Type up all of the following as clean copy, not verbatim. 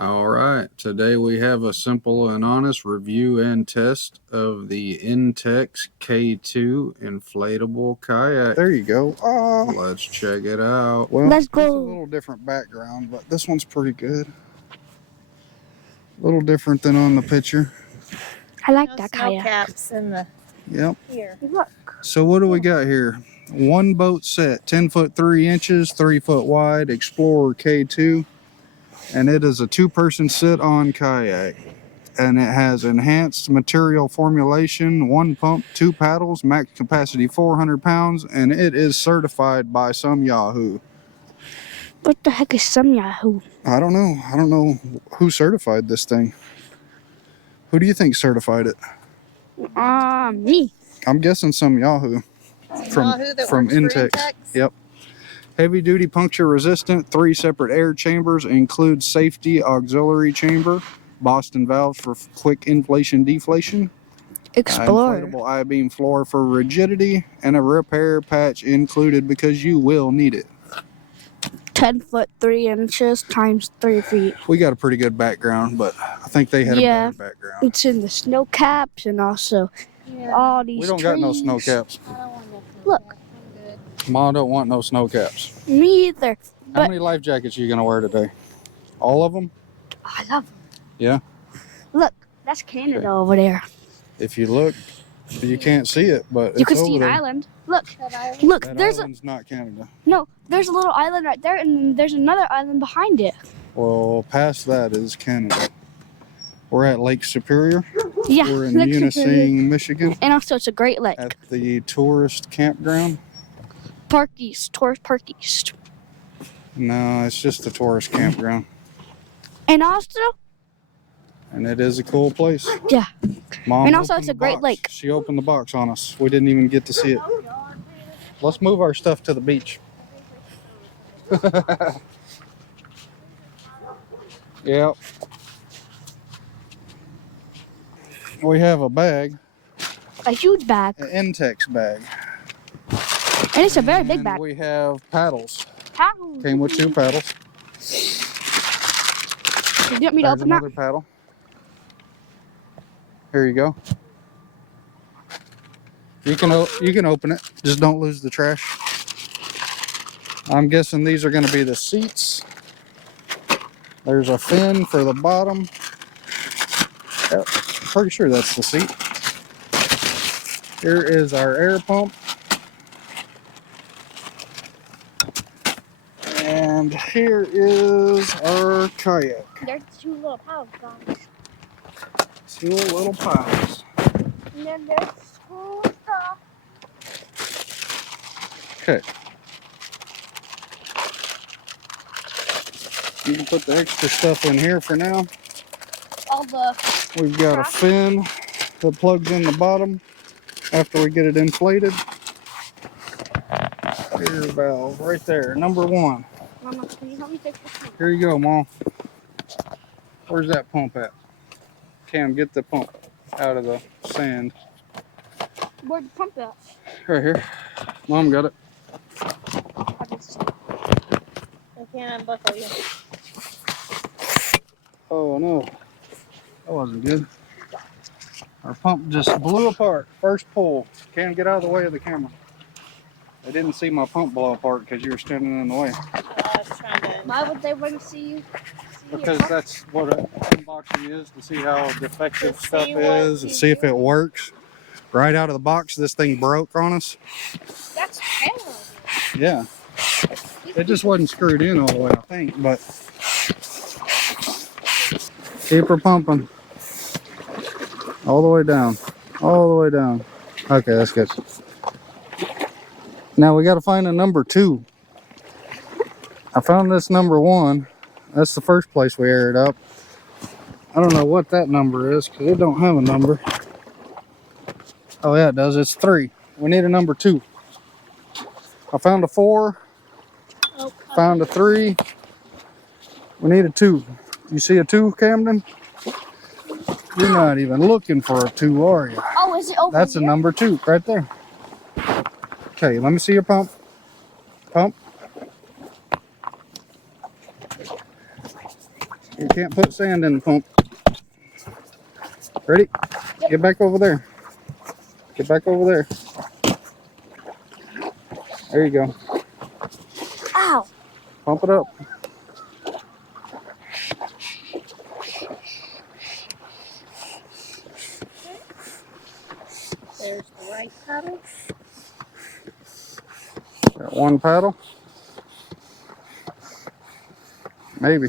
All right, today we have a simple and honest review and test of the INTEX K2 Inflatable Kayak. There you go. Let's check it out. Well, Let's go. It's a little different background, but this one's pretty good. A little different than on the picture. I like No that snow kayak. caps in the Yep. here. Look. So what do we got here? One boat set, 10 foot 3 inches, 3 foot wide, Explorer K2. And it is a 2-person sit-on kayak. And it has enhanced material formulation, 1 pump, 2 paddles, max capacity 400 pounds, and it is certified by some Yahoo. What the heck is some Yahoo? I don't know. I don't know who certified this thing. Who do you think certified it? Me. I'm guessing some Yahoo from INTEX. Yep. Heavy duty puncture resistant, 3 separate air chambers, includes safety auxiliary chamber, Boston valves for quick inflation deflation, Explorer. inflatable I-beam floor for rigidity, and a repair patch included because you will need it. 10 foot 3 inches times 3 feet. We got a pretty good background, but I think they had a better background. It's in the snow caps and also all these We don't trees. got no snow caps. I don't want no Look. Mom don't want no snow caps. Me either. How But many life jackets are you gonna wear today? All of them? I love them. Yeah. Look, that's Canada Okay. over there. If you look, you can't see it, but You it's can see over an there. island. Look, That look. That There's island's not Canada. there's a little island right there, and then there's another island behind it. Well, past that is Canada. We're at Lake Superior. Yeah, We're in Lake Superior. Munising, Michigan, And also, it's a Great Lake. at the tourist campground. Park East, Tourist Park East. No, it's just a tourist campground, And also, and it is a cool place. yeah. Mom And also, opened it's a the great box. lake. She opened the box on us. We didn't even get to see it. Let's move our stuff to the beach. Yep. We have a bag, A huge bag. an INTEX bag. And it's a very big And bag. we have paddles. How? Came with 2 paddles. Do you want me to There's open that? another paddle. Here you go. You can open it. Just don't lose the trash. I'm guessing these are going to be the seats. There's a fin for the bottom. Yep, pretty sure that's the seat. Here is our air pump. And here is our kayak. There's 2 little paddles, guys. 2 little piles. And then there's cool stuff. Okay. You can put the extra stuff in here for now. All the We've got a fin that plugs in the bottom after we get it inflated. Air valve right there, number 1. Mama, can you help me take this one? Here you go, Mom. Where's that pump at? Cam, get the pump out of the sand. Where'd the pump at? Right here. Mom got it. I can't unbuckle you. Oh no, that wasn't good. Our pump just blew apart. First pull. Cam, get out of the way of the camera. I didn't see my pump blow apart because you were standing in the way. I was trying to. Why would they want to see you? Because that's what an unboxing is, to see how defective To stuff see what is and you see if do. it works. Right out of the box, this thing broke on us. That's terrible. Yeah, it just wasn't screwed in all the way, I think, but keep her pumping. All the way down. All the way down. Okay, that's good. Now we got to find a number 2. I found this number 1. That's the first place we aired up. I don't know what that number is because it don't have a number. Oh yeah, it does. It's 3. We need a number 2. I found a 4. Oh, Found a 3. We need a 2. You see a 2, Camden? You're not even looking for a 2, are you? oh, is it over That's a here? number 2 right there. Okay, let me see your pump. Pump. You can't put sand in the pump. Ready? Get back over there. Get back over there. There you go. Ow! Pump it up. There's the right paddle. Got one paddle. Maybe.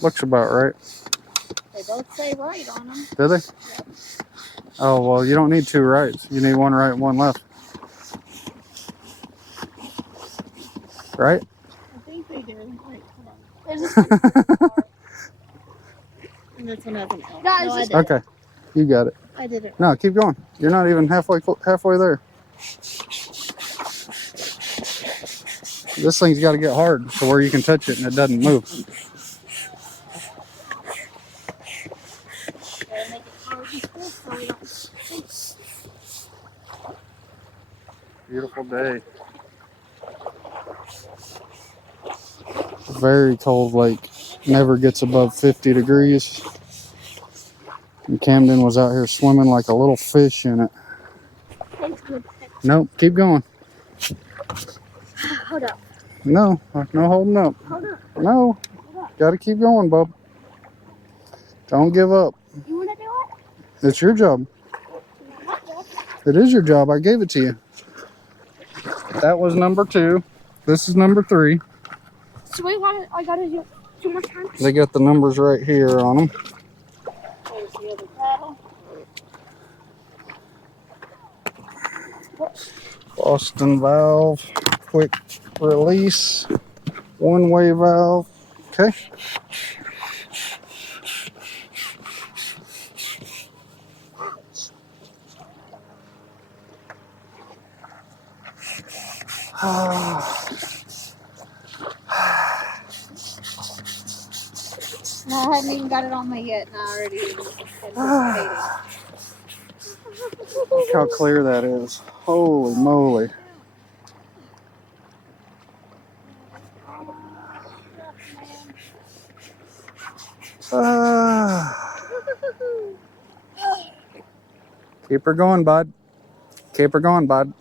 Looks about right. They both say right on them. Do they? Oh, well, you don't need two rights. You need one right and one left. Right? I think they do. Wait, hold on. There's this one. And this one hasn't. No, I did it. Okay. You got it. I did it. No, keep going. You're not even halfway there. This thing's got to get hard to where you can touch it and it doesn't move. Gotta make it hard and still so we don't sink. Beautiful day. Very cold lake. Never gets above 50 degrees. And Camden was out here swimming like a little fish in it. Tastes good. Nope, keep going. Hold up. No holding up. Hold up. No, gotta keep going, bub. Don't give up. You want to do it? It's your job. It is your job. I gave it to you. That was number 2. This is number 3. So I gotta do it 2 more times? They got the numbers right here on them. There's the other paddle. Boston valve, quick release, one-way valve. Okay. No, I haven't even got it on me yet, and I already anticipating. Look how clear that is. Holy moly. Keep her going, bud. Keep her going, bud.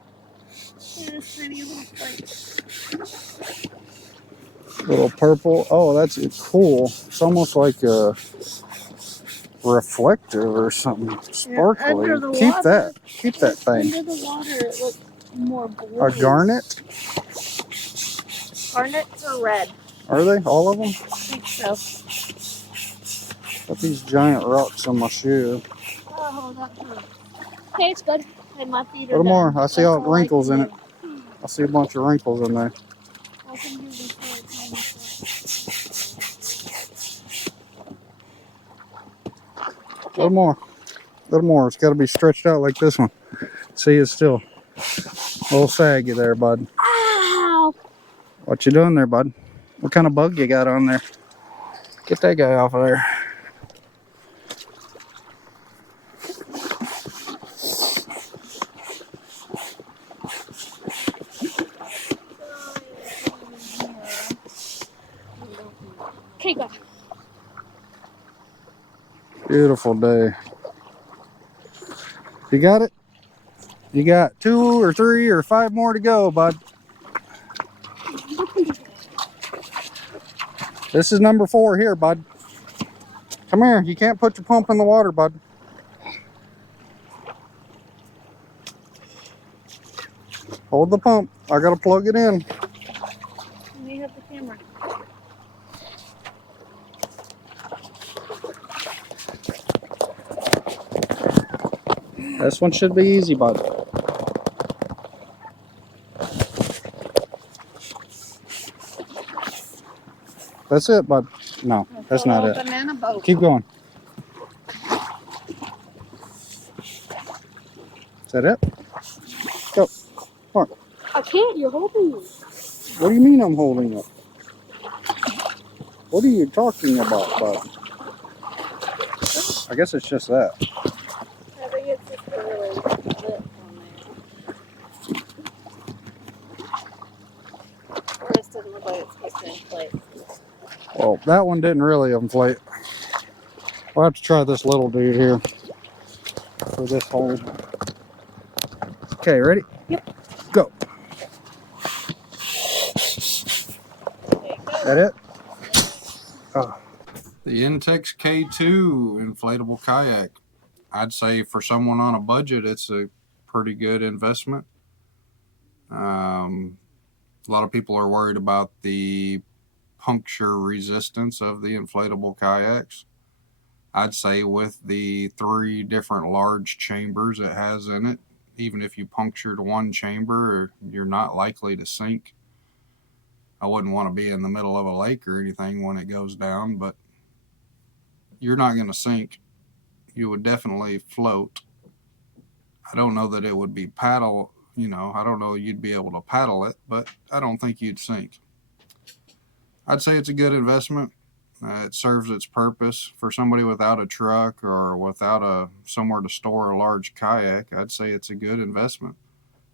There's tiny little flakes. Little purple. Oh, that's cool. It's almost like a reflective or something. Sparkly. under the Keep water. that. Keep that thing. Under the water, it looks more blue. A garnet? Garnets are red. Are they? All of them? I think so. Got these giant rocks on my shoe. Oh, that's good. Okay, it's good. And my feet are Little more. done. I see all That's wrinkles I in can it. I see a bunch of wrinkles in there. do. I can do this little tiny foot. Little more. Little more. It's got to be stretched out like this one. See, it's still a little saggy there, bud. Ow! What you doing there, bud? What kind of bug you got on there? Get that guy off of there. Okay, go. Beautiful day. You got it? You got 2 or 3 or 5 more to go, bud. This is number 4 here, bud. Come here. You can't put your pump in the water, bud. Hold the pump. I gotta plug it in. Let me have the camera. This one should be easy, bud. That's it, bud. No, that's not it. Banana boat. Keep going. Is that it? Go. Come on. I can't. You're holding me. What do you mean I'm holding it? What are you talking about, bud? I guess it's just that. I think it's just a little lip on there. Or it doesn't look like it's supposed to inflate. Well, that one didn't really inflate. We'll have to try this little dude here for this hole. Okay, ready? Yep. Go. That it? Oh. The INTEX K2 inflatable kayak. I'd say for someone on a budget, it's a pretty good investment. A lot of people are worried about the puncture resistance of the inflatable kayaks. I'd say with the 3 different large chambers it has in it, even if you punctured one chamber, you're not likely to sink. I wouldn't want to be in the middle of a lake or anything when it goes down, but you're not going to sink. You would definitely float. I don't know that it would be paddle, I don't know you'd be able to paddle it, but I don't think you'd sink. I'd say it's a good investment. It serves its purpose for somebody without a truck or without somewhere to store a large kayak. I'd say it's a good investment.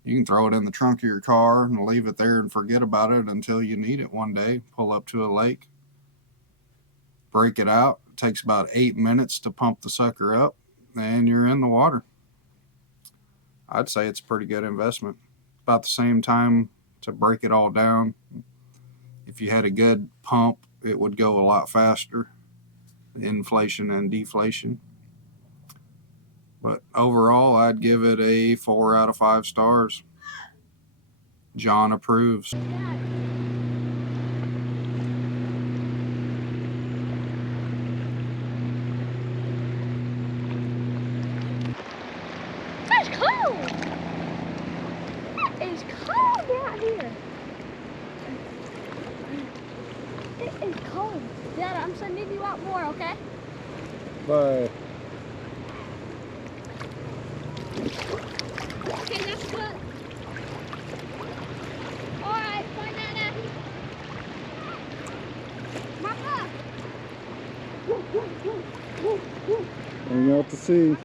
You can throw it in the trunk of your car and leave it there and forget about it until you need it one day. Pull up to a lake, break it out. It takes about 8 minutes to pump the sucker up, and you're in the water. I'd say it's a pretty good investment. About the same time to break it all down. If you had a good pump, it would go a lot faster. Inflation and deflation. But overall, I'd give it a 4 out of 5 stars. John approves. It's cold. It is cold out here. It is cold. Dad, I'm sending you out more, okay? Bye. Okay, that's good. Alright, bye, Nana. Mama. Hang out to sea.